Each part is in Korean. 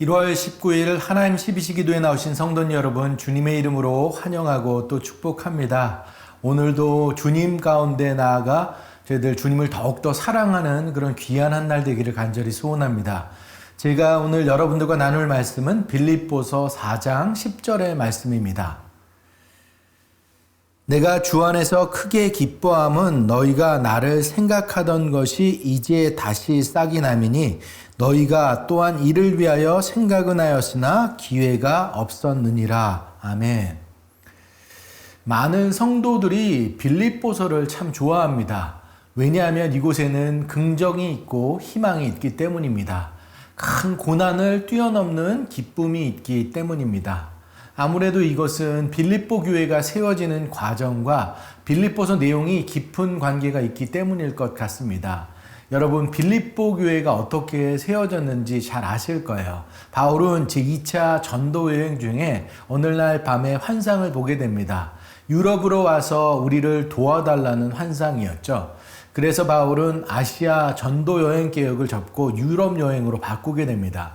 1월 19일 하나님 12시기도에 나오신 성도님 여러분, 주님의 이름으로 환영하고 또 축복합니다. 오늘도 주님 가운데 나아가 저희들 주님을 더욱더 사랑하는 그런 귀한 한 날 되기를 간절히 소원합니다. 제가 오늘 여러분들과 나눌 말씀은 빌립보서 4장 10절의 말씀입니다. 내가 주 안에서 크게 기뻐함은 너희가 나를 생각하던 것이 이제 다시 싹이 남이니 너희가 또한 이를 위하여 생각은 하였으나 기회가 없었느니라. 아멘. 많은 성도들이 빌립보서를 참 좋아합니다. 왜냐하면 이곳에는 긍정이 있고 희망이 있기 때문입니다. 큰 고난을 뛰어넘는 기쁨이 있기 때문입니다. 아무래도 이것은 빌립보 교회가 세워지는 과정과 빌립보서 내용이 깊은 관계가 있기 때문일 것 같습니다. 여러분, 빌립보 교회가 어떻게 세워졌는지 잘 아실 거예요. 바울은 제2차 전도 여행 중에 어느 날 밤에 환상을 보게 됩니다. 유럽으로 와서 우리를 도와달라는 환상이었죠. 그래서 바울은 아시아 전도 여행 계획을 접고 유럽 여행으로 바꾸게 됩니다.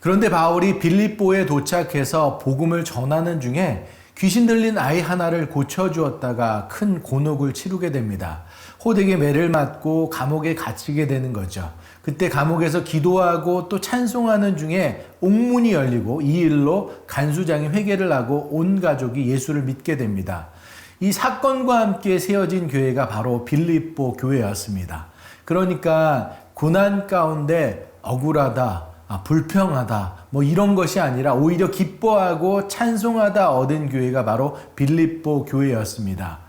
그런데 바울이 빌립보에 도착해서 복음을 전하는 중에 귀신 들린 아이 하나를 고쳐주었다가 큰 곤혹을 치르게 됩니다. 호되게 매를 맞고 감옥에 갇히게 되는 거죠. 그때 감옥에서 기도하고 또 찬송하는 중에 옥문이 열리고 이 일로 간수장이 회개를 하고 온 가족이 예수를 믿게 됩니다. 이 사건과 함께 세워진 교회가 바로 빌립보 교회였습니다. 그러니까 고난 가운데 억울하다, 불평하다, 이런 것이 아니라 오히려 기뻐하고 찬송하다 얻은 교회가 바로 빌립보 교회였습니다.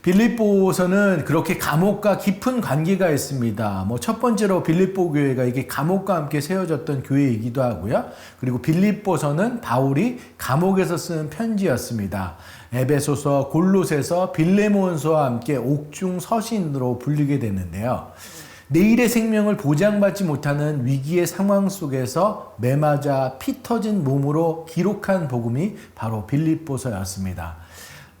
빌립보서는 그렇게 감옥과 깊은 관계가 있습니다. 첫 번째로 빌립보 교회가 이게 감옥과 함께 세워졌던 교회이기도 하고요. 그리고 빌립보서는 바울이 감옥에서 쓴 편지였습니다. 에베소서, 골로새서, 빌레몬서와 함께 옥중 서신으로 불리게 되는데요. 내일의 생명을 보장받지 못하는 위기의 상황 속에서 매맞아 피 터진 몸으로 기록한 복음이 바로 빌립보서였습니다.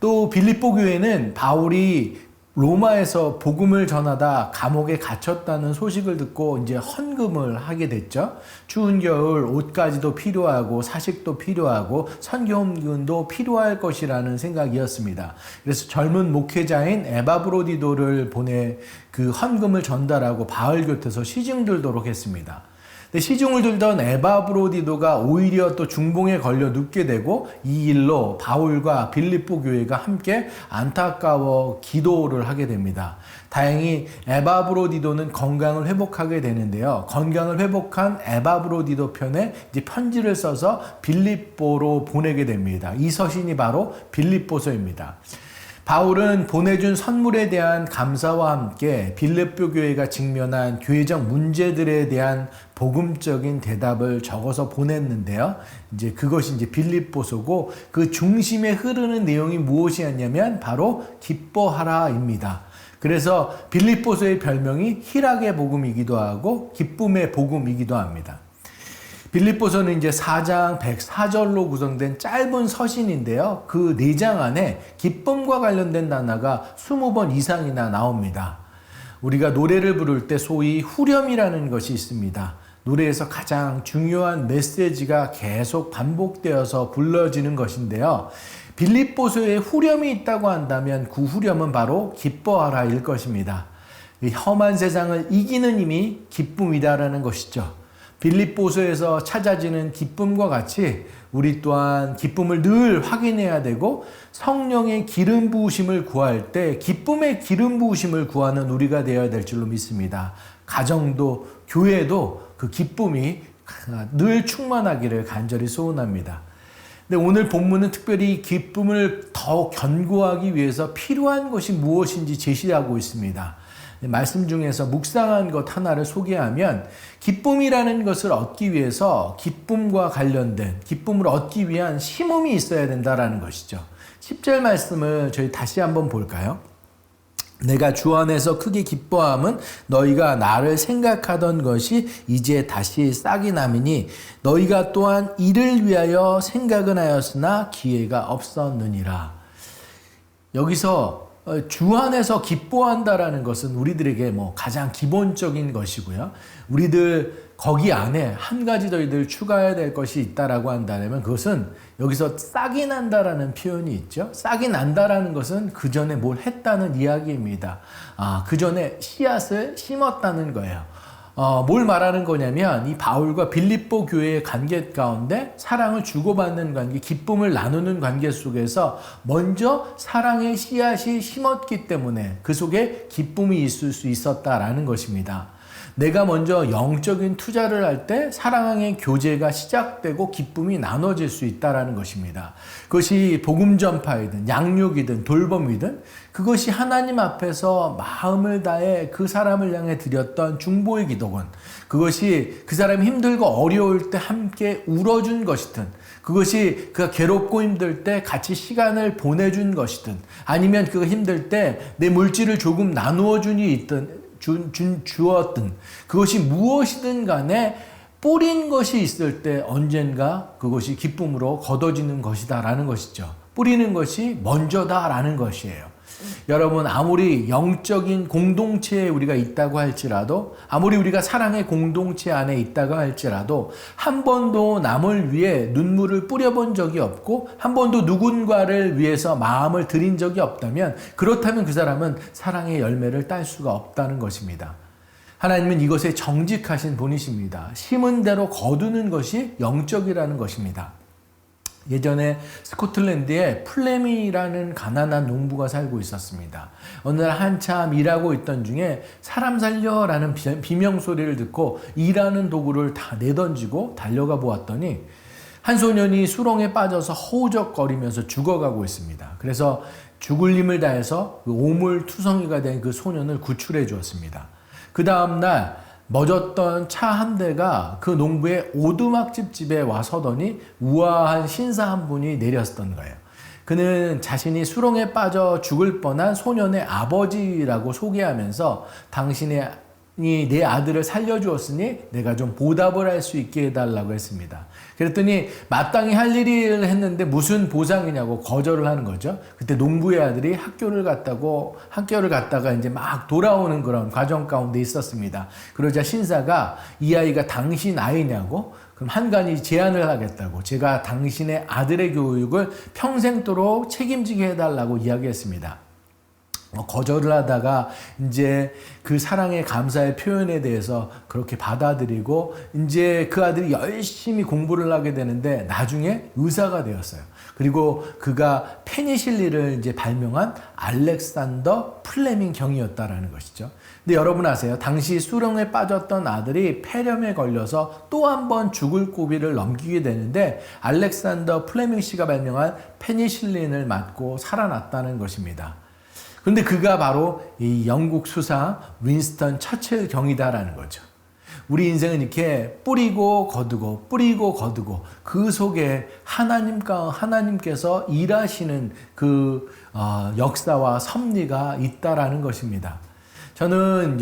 또 빌립보 교회는 바울이 로마에서 복음을 전하다 감옥에 갇혔다는 소식을 듣고 이제 헌금을 하게 됐죠. 추운 겨울 옷가지도 필요하고 사식도 필요하고 선교헌금도 필요할 것이라는 생각이었습니다. 그래서 젊은 목회자인 에바브로디도를 보내 그 헌금을 전달하고 바울 곁에서 시중 들도록 했습니다. 근데 시중을 들던 에바브로디도가 오히려 또 중봉에 걸려 눕게 되고 이 일로 바울과 빌립보 교회가 함께 안타까워 기도를 하게 됩니다. 다행히 에바브로디도는 건강을 회복하게 되는데요. 건강을 회복한 에바브로디도 편에 이제 편지를 써서 빌립보로 보내게 됩니다. 이 서신이 바로 빌립보서입니다. 바울은 보내준 선물에 대한 감사와 함께 빌립보 교회가 직면한 교회적 문제들에 대한 복음적인 대답을 적어서 보냈는데요. 이제 그것이 이제 빌립보서고 그 중심에 흐르는 내용이 무엇이었냐면 바로 기뻐하라입니다. 그래서 빌립보서의 별명이 희락의 복음이기도 하고 기쁨의 복음이기도 합니다. 빌립보서는 이제 4장 104절로 구성된 짧은 서신인데요. 그 4장 안에 기쁨과 관련된 단어가 20번 이상이나 나옵니다. 우리가 노래를 부를 때 소위 후렴이라는 것이 있습니다. 노래에서 가장 중요한 메시지가 계속 반복되어서 불러지는 것인데요. 빌립보서에 후렴이 있다고 한다면 그 후렴은 바로 기뻐하라일 것입니다. 이 험한 세상을 이기는 힘이 기쁨이다라는 것이죠. 빌립보서에서 찾아지는 기쁨과 같이 우리 또한 기쁨을 늘 확인해야 되고 성령의 기름 부으심을 구할 때 기쁨의 기름 부으심을 구하는 우리가 되어야 될 줄로 믿습니다. 가정도 교회도 그 기쁨이 늘 충만하기를 간절히 소원합니다. 근데 오늘 본문은 특별히 기쁨을 더 견고하기 위해서 필요한 것이 무엇인지 제시하고 있습니다. 말씀 중에서 묵상한 것 하나를 소개하면 기쁨이라는 것을 얻기 위해서 기쁨과 관련된 기쁨을 얻기 위한 심음이 있어야 된다는 것이죠. 10절 말씀을 저희 다시 한번 볼까요? 내가 주 안에서 크게 기뻐함은 너희가 나를 생각하던 것이 이제 다시 싹이 남이니 너희가 또한 이를 위하여 생각은 하였으나 기회가 없었느니라. 여기서 주 안에서 기뻐한다라는 것은 우리들에게 뭐 가장 기본적인 것이고요. 우리들 거기 안에 한 가지 저희들 추가해야 될 것이 있다라고 한다면 그것은 여기서 싹이 난다라는 표현이 있죠. 싹이 난다라는 것은 그 전에 뭘 했다는 이야기입니다. 그 전에 씨앗을 심었다는 거예요. 뭘 말하는 거냐면 이 바울과 빌립보 교회의 관계 가운데 사랑을 주고받는 관계, 기쁨을 나누는 관계 속에서 먼저 사랑의 씨앗이 심었기 때문에 그 속에 기쁨이 있을 수 있었다라는 것입니다. 내가 먼저 영적인 투자를 할 때 사랑의 교제가 시작되고 기쁨이 나눠질 수 있다는 것입니다. 그것이 복음 전파이든 양육이든 돌봄이든 그것이 하나님 앞에서 마음을 다해 그 사람을 향해 드렸던 중보의 기도건, 그것이 그 사람이 힘들고 어려울 때 함께 울어준 것이든, 그것이 그가 괴롭고 힘들 때 같이 시간을 보내준 것이든, 아니면 그가 힘들 때 내 물질을 조금 나누어 주었든, 그것이 무엇이든 간에 뿌린 것이 있을 때 언젠가 그것이 기쁨으로 걷어지는 것이다라는 것이죠. 뿌리는 것이 먼저다라는 것이에요. 여러분, 아무리 영적인 공동체에 우리가 있다고 할지라도, 아무리 우리가 사랑의 공동체 안에 있다고 할지라도 한 번도 남을 위해 눈물을 뿌려본 적이 없고 한 번도 누군가를 위해서 마음을 들인 적이 없다면, 그렇다면 그 사람은 사랑의 열매를 딸 수가 없다는 것입니다. 하나님은 이것에 정직하신 분이십니다. 심은 대로 거두는 것이 영적이라는 것입니다. 예전에 스코틀랜드에 플레미라는 가난한 농부가 살고 있었습니다. 어느 날 한참 일하고 있던 중에 사람 살려라는 비명소리를 듣고 일하는 도구를 다 내던지고 달려가 보았더니 한 소년이 수렁에 빠져서 허우적거리면서 죽어가고 있습니다. 그래서 죽을 힘을 다해서 그 오물투성이가 된 그 소년을 구출해 주었습니다. 그 다음날 멎었던 차 한 대가 그 농부의 오두막집 집에 와 서더니 우아한 신사 한 분이 내렸던 거예요. 그는 자신이 수렁에 빠져 죽을 뻔한 소년의 아버지라고 소개하면서 당신이 내 아들을 살려주었으니 내가 좀 보답을 할 수 있게 해달라고 했습니다. 그랬더니 마땅히 할 일을 했는데 무슨 보상이냐고 거절을 하는 거죠. 그때 농부의 아들이 학교를 갔다가 이제 막 돌아오는 그런 과정 가운데 있었습니다. 그러자 신사가 이 아이가 당신 아이냐고, 그럼 한간이 제안을 하겠다고, 제가 당신의 아들의 교육을 평생도록 책임지게 해달라고 이야기했습니다. 거절을 하다가 이제 그 사랑의 감사의 표현에 대해서 그렇게 받아들이고 이제 그 아들이 열심히 공부를 하게 되는데 나중에 의사가 되었어요. 그리고 그가 페니실린을 이제 발명한 알렉산더 플레밍 경이었다라는 것이죠. 근데 여러분 아세요? 당시 수렁에 빠졌던 아들이 폐렴에 걸려서 또 한 번 죽을 고비를 넘기게 되는데 알렉산더 플레밍 씨가 발명한 페니실린을 맞고 살아났다는 것입니다. 그런데 그가 바로 이 영국 수상 윈스턴 처칠 경이다라는 거죠. 우리 인생은 이렇게 뿌리고 거두고 그 속에 하나님께서 일하시는 그 역사와 섭리가 있다라는 것입니다. 저는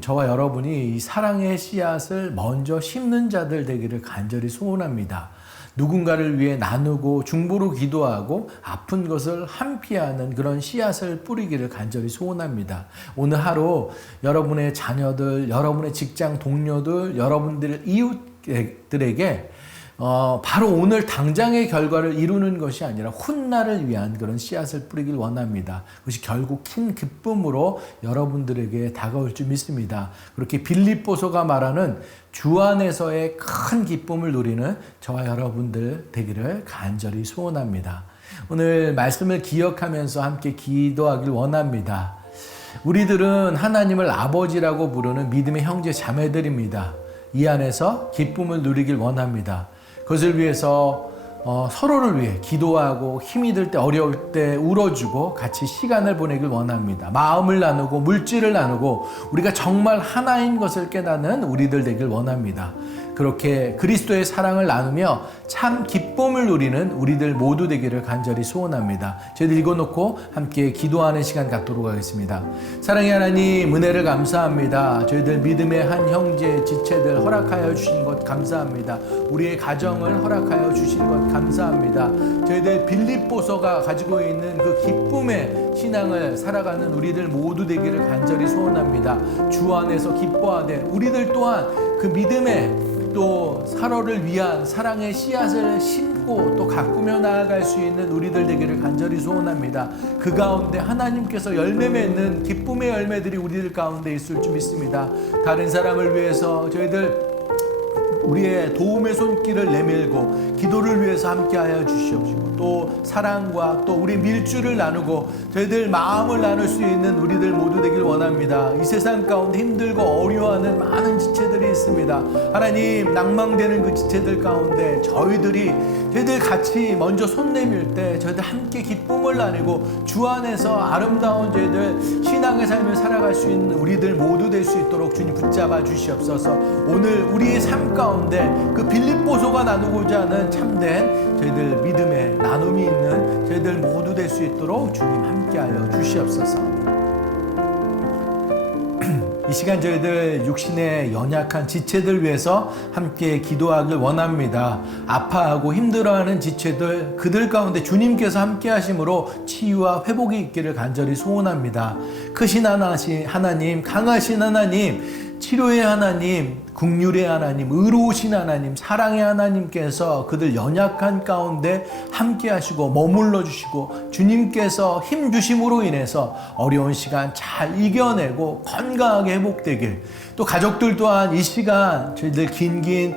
저와 여러분이 이 사랑의 씨앗을 먼저 심는 자들 되기를 간절히 소원합니다. 누군가를 위해 나누고 중보로 기도하고 아픈 것을 함께하는 그런 씨앗을 뿌리기를 간절히 소원합니다. 오늘 하루 여러분의 자녀들, 여러분의 직장 동료들, 여러분들 이웃들에게 바로 오늘 당장의 결과를 이루는 것이 아니라 훗날을 위한 그런 씨앗을 뿌리길 원합니다. 그것이 결국 큰 기쁨으로 여러분들에게 다가올 줄 믿습니다. 그렇게 빌립보서가 말하는 주 안에서의 큰 기쁨을 누리는 저와 여러분들 되기를 간절히 소원합니다. 오늘 말씀을 기억하면서 함께 기도하길 원합니다. 우리들은 하나님을 아버지라고 부르는 믿음의 형제 자매들입니다. 이 안에서 기쁨을 누리길 원합니다. 그것을 위해서 서로를 위해 기도하고 힘이 들 때 어려울 때 울어주고 같이 시간을 보내길 원합니다. 마음을 나누고 물질을 나누고 우리가 정말 하나인 것을 깨닫는 우리들 되길 원합니다. 그렇게 그리스도의 사랑을 나누며 참 기쁨을 누리는 우리들 모두 되기를 간절히 소원합니다. 저희들 읽어놓고 함께 기도하는 시간 갖도록 하겠습니다. 사랑의 하나님, 은혜를 감사합니다. 저희들 믿음의 한 형제 지체들 허락하여 주신 것 감사합니다. 우리의 가정을 허락하여 주신 것 감사합니다. 저희들 빌립보서가 가지고 있는 그 기쁨의 신앙을 살아가는 우리들 모두 되기를 간절히 소원합니다. 주 안에서 기뻐하되 우리들 또한 그 믿음의 또 살아를 위한 사랑의 씨앗을 심고 또 가꾸며 나아갈 수 있는 우리들 되기를 간절히 소원합니다. 그 가운데 하나님께서 열매 맺는 기쁨의 열매들이 우리들 가운데 있을 줄 믿습니다. 다른 사람을 위해서 저희들 우리의 도움의 손길을 내밀고 기도를 위해서 함께하여 주시옵시고 또 사랑과 또 우리 밀주를 나누고 저희들 마음을 나눌 수 있는 우리들 모두 되길 원합니다. 이 세상 가운데 힘들고 어려워하는 많은 지체들이 있습니다. 하나님, 낭망되는 그 지체들 가운데 저희들 같이 먼저 손 내밀 때 저희들 함께 기쁨을 나누고 주 안에서 아름다운 저희들 신앙의 삶을 살아갈 수 있는 우리들 모두 될 수 있도록 주님 붙잡아 주시옵소서. 오늘 우리의 삶 가운데 그 빌립보서가 나누고자 하는 참된 저희들 믿음의 나눔이 있는 저희들 모두 될 수 있도록 주님 함께하여 주시옵소서. 이 시간 저희들 육신의 연약한 지체들 위해서 함께 기도하길 원합니다. 아파하고 힘들어하는 지체들, 그들 가운데 주님께서 함께 하심으로 치유와 회복이 있기를 간절히 소원합니다. 크신 하나님, 강하신 하나님, 치료의 하나님, 긍휼의 하나님, 의로우신 하나님, 사랑의 하나님께서 그들 연약한 가운데 함께 하시고 머물러 주시고 주님께서 힘 주심으로 인해서 어려운 시간 잘 이겨내고 건강하게 회복되길, 또 가족들 또한 이 시간 저희들 긴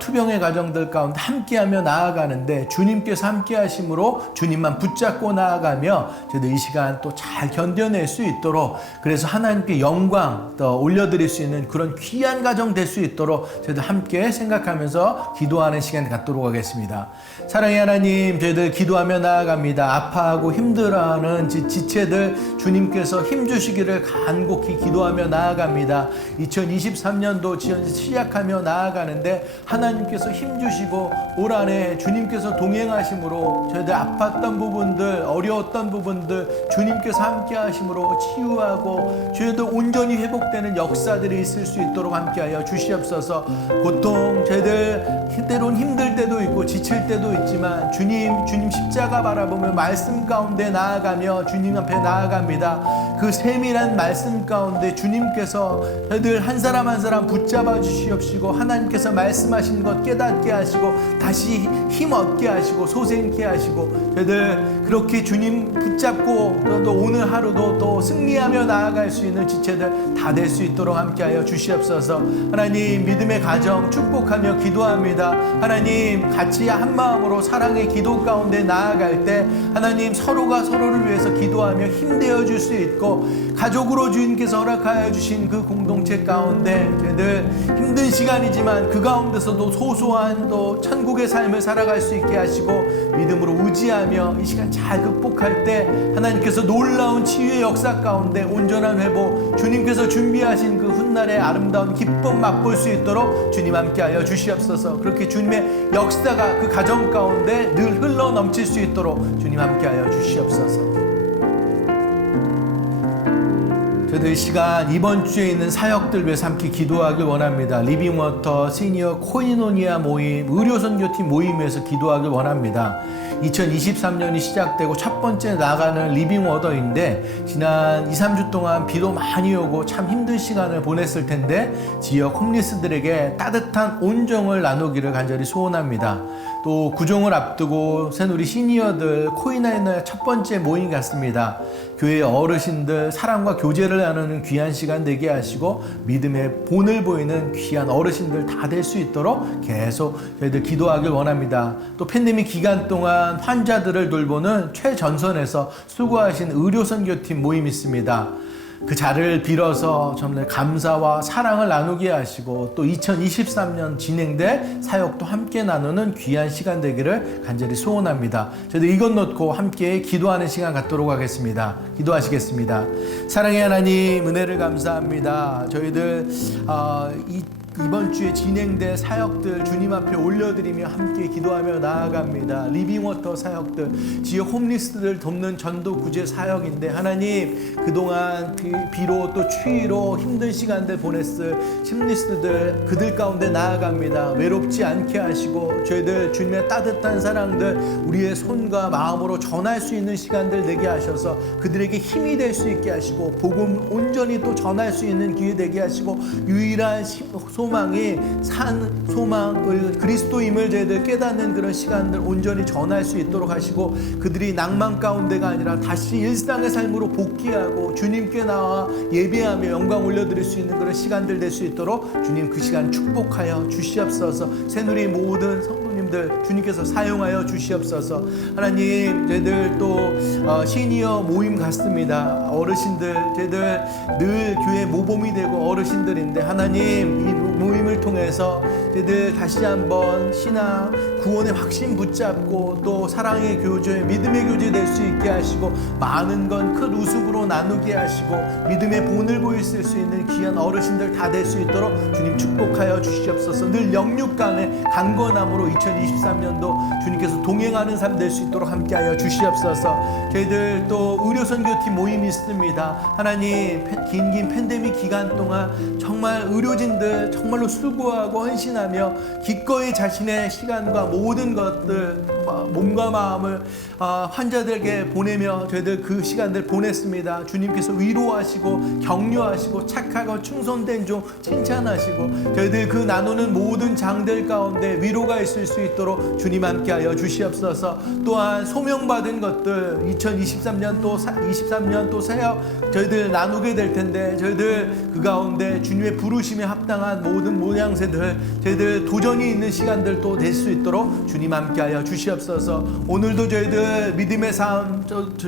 투병의 가정들 가운데 함께하며 나아가는데 주님께서 함께 하심으로 주님만 붙잡고 나아가며 저희들 이 시간 또 잘 견뎌낼 수 있도록, 그래서 하나님께 영광 또 올려드릴 수 있는 그런 귀한 가정 될 수 있도록 저희들 함께 생각하면서 기도하는 시간 갖도록 하겠습니다. 사랑의 하나님, 저희들 기도하며 나아갑니다. 아파하고 힘들어하는 지체들 주님께서 힘주시기를 간곡히 기도하며 나아갑니다. 2023년도 시작하며 나아가는데 하나님께서 힘주시고 올 한해 주님께서 동행하심으로 저희들 아팠던 부분들, 어려웠던 부분들 주님께서 함께 하심으로 치유하고 저희들 온전히 회복되는 역사들이 있을 수 있도록 함께하여 주시옵소서. 고통, 저희들 때론 힘들 때도 있고 지칠 때도 있지만 주님 십자가 바라보며 말씀 가운데 나아가며 주님 앞에 나아갑니다. 그 세밀한 말씀 가운데 주님께서 저희들 한 사람 한 사람 붙잡아 주시옵시고 하나님께서 말씀하신 것 깨닫게 하시고 다시 힘 얻게 하시고 소생케 하시고 저희들 그렇게 주님 붙잡고 또 오늘 하루도 또 승리하며 나아갈 수 있는 지체들 다 될 수 있도록 함께하여 주시옵소서. 하나님, 믿음의 가정 축복하며 기도합니다. 하나님, 같이 한 마음으로 사랑의 기도 가운데 나아갈 때 하나님 서로가 서로를 위해서 기도하며 힘되어 줄 수 있고 가족으로 주님께서 허락하여 주신 그 공동체 가운데 저희들 힘든 시간이지만 그 가운데서도 소소한 또 천국의 삶을 살아갈 수 있게 하시고 믿음으로 의지하며 이 시간 잘 극복할 때 하나님께서 놀라운 치유의 역사 가운데 온전한 회복, 주님께서 준비하신 그 훗날의 아름다운 기쁨 맛볼 수 있도록 주님 함께하여 주시옵소서. 그렇게 주님의 역사가 그 가정 가운데 늘 흘러 넘칠 수 있도록 주님 함께하여 주시옵소서. 저희들 이 시간 이번 주에 있는 사역들 위해서 함께 기도하길 원합니다. 리빙워터 시니어 코이노니아 모임, 의료선교팀 모임에서 기도하길 원합니다. 2023년이 시작되고 첫 번째 나가는 리빙워터인데 지난 2-3주 동안 비도 많이 오고 참 힘든 시간을 보냈을 텐데 지역 홈리스들에게 따뜻한 온정을 나누기를 간절히 소원합니다. 또 구종을 앞두고 새누리 시니어들 코이나이너 첫 번째 모임 같습니다. 교회 어르신들 사랑과 교제를 나누는 귀한 시간 되게 하시고 믿음의 본을 보이는 귀한 어르신들 다 될 수 있도록 계속 저희들 기도하길 원합니다. 또 팬데믹 기간 동안 환자들을 돌보는 최전선에서 수고하신 의료선교팀 모임이 있습니다. 그 자리를 빌어서 정말 감사와 사랑을 나누게 하시고 또 2023년 진행될 사역도 함께 나누는 귀한 시간 되기를 간절히 소원합니다. 저희들 이것 놓고 함께 기도하는 시간 갖도록 하겠습니다. 기도하시겠습니다. 사랑의 하나님, 은혜를 감사합니다. 저희들 이번 주에 진행될 사역들 주님 앞에 올려드리며 함께 기도하며 나아갑니다. 리빙워터 사역들, 지역 홈리스들 돕는 전도 구제 사역인데 하나님 그동안 비로 또 추위로 힘든 시간들 보냈을 홈리스들 그들 가운데 나아갑니다. 외롭지 않게 하시고 저희들 주님의 따뜻한 사랑들 우리의 손과 마음으로 전할 수 있는 시간들 되게 하셔서 그들에게 힘이 될 수 있게 하시고 복음 온전히 또 전할 수 있는 기회 되게 하시고 유일한 소망이 산 소망을 그리스도임을 저희들 깨닫는 그런 시간들 온전히 전할 수 있도록 하시고 그들이 낭만 가운데가 아니라 다시 일상의 삶으로 복귀하고 주님께 나와 예배하며 영광 올려드릴 수 있는 그런 시간들 될 수 있도록 주님 그 시간 축복하여 주시옵소서. 새누리 모든 성도님들 주님께서 사용하여 주시옵소서. 하나님 저희들 또 시니어 모임 같습니다. 어르신들 저희들 늘 교회 모범이 되고 어르신들인데 하나님 이 모임을 통해서 저희들 다시 한번 신앙 구원의 확신 붙잡고 또 사랑의 교제 믿음의 교제 될 수 있게 하시고 많은 건 큰 웃음으로 나누게 하시고 믿음의 본을 보일 수 있는 귀한 어르신들 다 될 수 있도록 주님 축복하여 주시옵소서. 늘 영육간의 강건함으로 2023년도 주님께서 동행하는 삶 될 수 있도록 함께하여 주시옵소서. 저희들 또 의료선교팀 모임이 있습니다. 하나님 긴 팬데믹 기간 동안 정말 의료진들 정말로 수고하고 헌신하며 기꺼이 자신의 시간과 모든 것들 몸과 마음을 환자들에게 보내며 저희들 그 시간들 보냈습니다. 주님께서 위로하시고 격려하시고 착하고 충성된 종 칭찬하시고 저희들 그 나누는 모든 장들 가운데 위로가 있을 수 있도록 주님 함께하여 주시옵소서. 또한 소명받은 것들 2023년 또 23년 또 사역 저희들 나누게 될 텐데 저희들 그 가운데 주님의 부르심에 합당한 모든 모양새들 저희들 도전이 있는 시간들 또 될 수 있도록 주님 함께하여 주시옵소서. 오늘도 저희들 믿음의 삶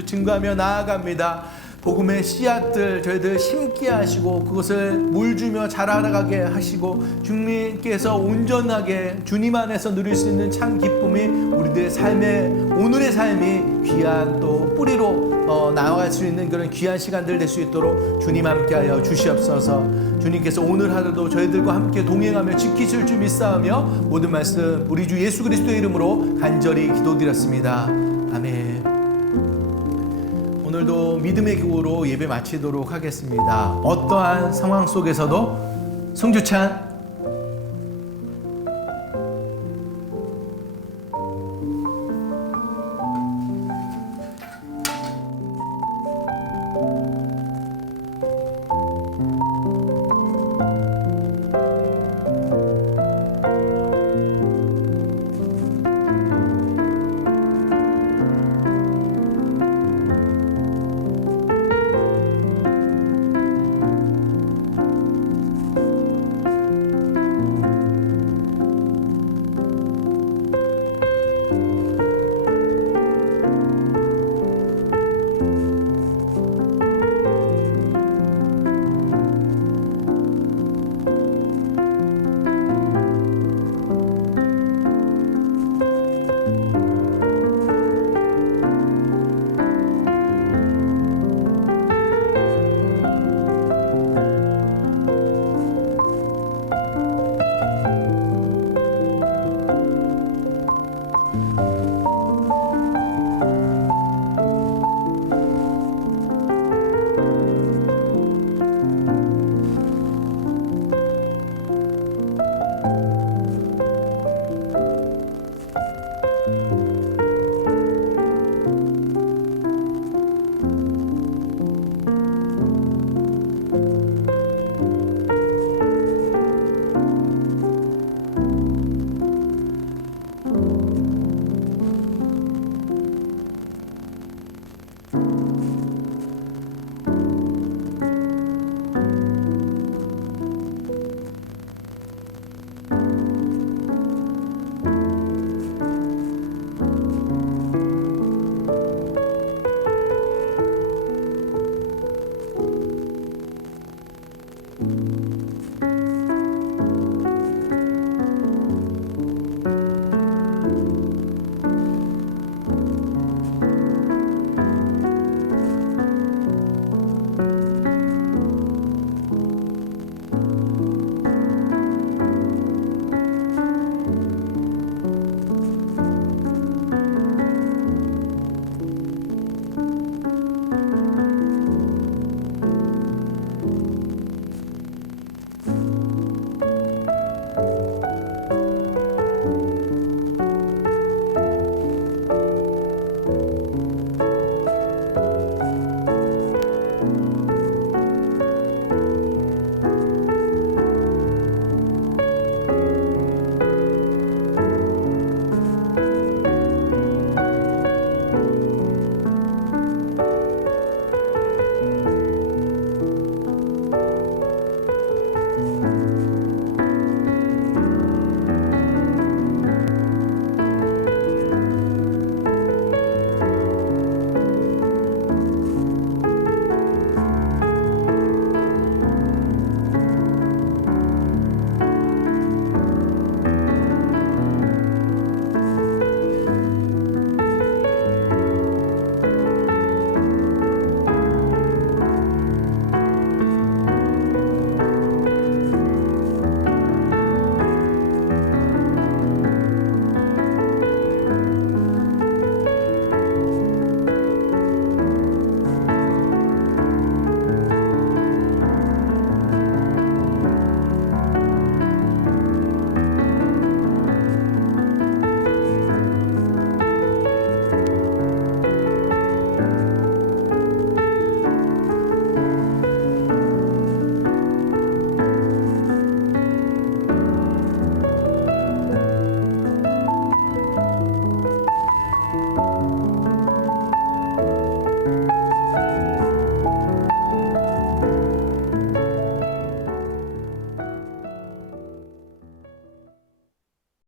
증거하며 나아갑니다. 복음의 씨앗들 저희들 심게 하시고 그것을 물주며 자라나가게 하시고 주님께서 온전하게 주님 안에서 누릴 수 있는 참 기쁨이 우리들의 삶의 오늘의 삶이 귀한 또 뿌리로 나아갈 수 있는 그런 귀한 시간들 될 수 있도록 주님 함께하여 주시옵소서. 주님께서 오늘 하루도 저희들과 함께 동행하며 지키실 줄 믿사오며 모든 말씀 우리 주 예수 그리스도의 이름으로 간절히 기도드렸습니다. 아멘. 오늘도 믿음의 기도로 예배 마치도록 하겠습니다. 어떠한 상황 속에서도 승주찬